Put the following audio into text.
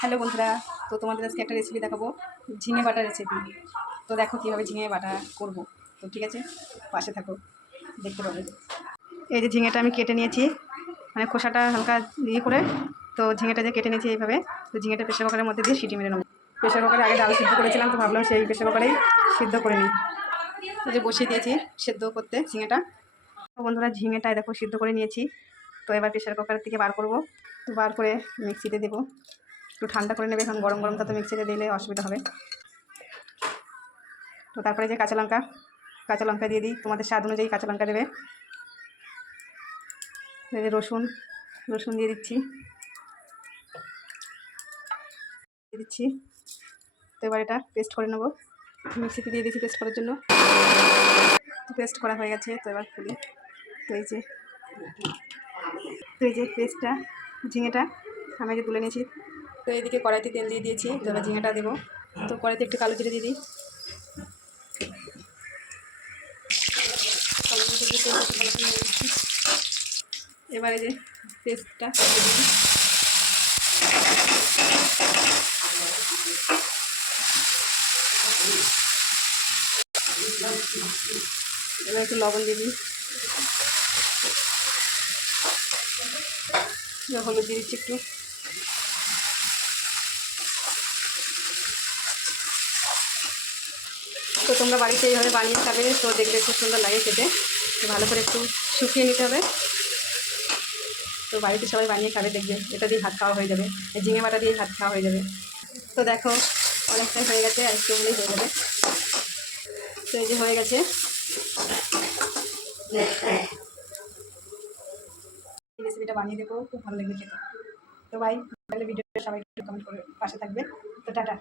Hello বন্ধুরা, তো তোমাদের আজকে একটা রেসিপি দেখাবো, ঝিঙে বাটা রেসিপি। তো দেখো কীভাবে ঝিঙে বাটা করব। তো ঠিক আছে, পাশে থাকো, দেখতে পাবে। এই যে ঝিঙেটা আমি কেটে নিয়েছি, মানে খোসাটা হালকা ইয়ে করে। তো ঝিঙেটা যে কেটে নিয়েছি এইভাবে। তো ঝিঙেটা প্রেশার কুকারের মধ্যে দিয়ে সিটি মেরে নেবো। প্রেশার কুকারে আগে ডাল সিদ্ধ করেছিলাম, তো ভাবলাম সেই প্রেশার কুকারেই সিদ্ধ করে নিই। এই যে বসিয়ে দিয়েছি সিদ্ধ করতে ঝিঙেটা। তো বন্ধুরা, ঝিঙেটাই দেখো সিদ্ধ করে নিয়েছি। তো এবার প্রেশার কুকারের থেকে বার করব। তো বার করে মিক্সিতে দেবো, একটু ঠান্ডা করে নেবে, এখন গরম গরম তো মিক্সিতে দিলে অসুবিধা হবে। তো তারপরে যে কাঁচা লঙ্কা দিয়ে দিই, তোমাদের স্বাদ অনুযায়ী কাঁচা লঙ্কা দেবে। রসুন দিয়ে দিচ্ছি। তো এবার এটা পেস্ট করে নেবো, মিক্সিতে দিয়ে দিচ্ছি পেস্ট করার জন্য। পেস্ট করা হয়ে গেছে, তো এবার খুলি। তো এই যে পেস্টটা, ঝিঙেটা আমি যে তুলে নিয়েছি। তো এইদিকে কড়াইতে তেল দিয়ে দিয়েছি, তো এবার ঝিঙেটা দেবো। তো কড়াইতে একটু কালো জিরে দিয়ে দিই। এবার এই যে পেস্টটা দিয়ে দিই। এবার একটু লবণ দিয়ে দিই, হলুদ দিয়ে দিচ্ছি একটু। তো তোমরা বাড়িতে এইভাবে বানিয়ে খাবে, তো দেখবে খুব সুন্দর লাগে খেতে। ভালো করে একটু শুকিয়ে নিতে হবে। তো বাড়িতে সবাই বানিয়ে খাবে, দেখবে এটা দিয়ে ভাত খাওয়া হয়ে যাবে, এই ঝিঙে বাটা দিয়ে ভাত খাওয়া হয়ে যাবে। তো দেখো অনেকটাই হয়ে গেছে, আর একটু হলেই হয়ে যাবে। তো এই যে হয়ে গেছে, এই রেসিপিটা বানিয়ে দেবো, খুব ভালো লাগবে খেতে। তো ভাই, তাহলে ভিডিওটা সবাই একটু কমেন্ট করে পাশে থাকবে। তো টাটা।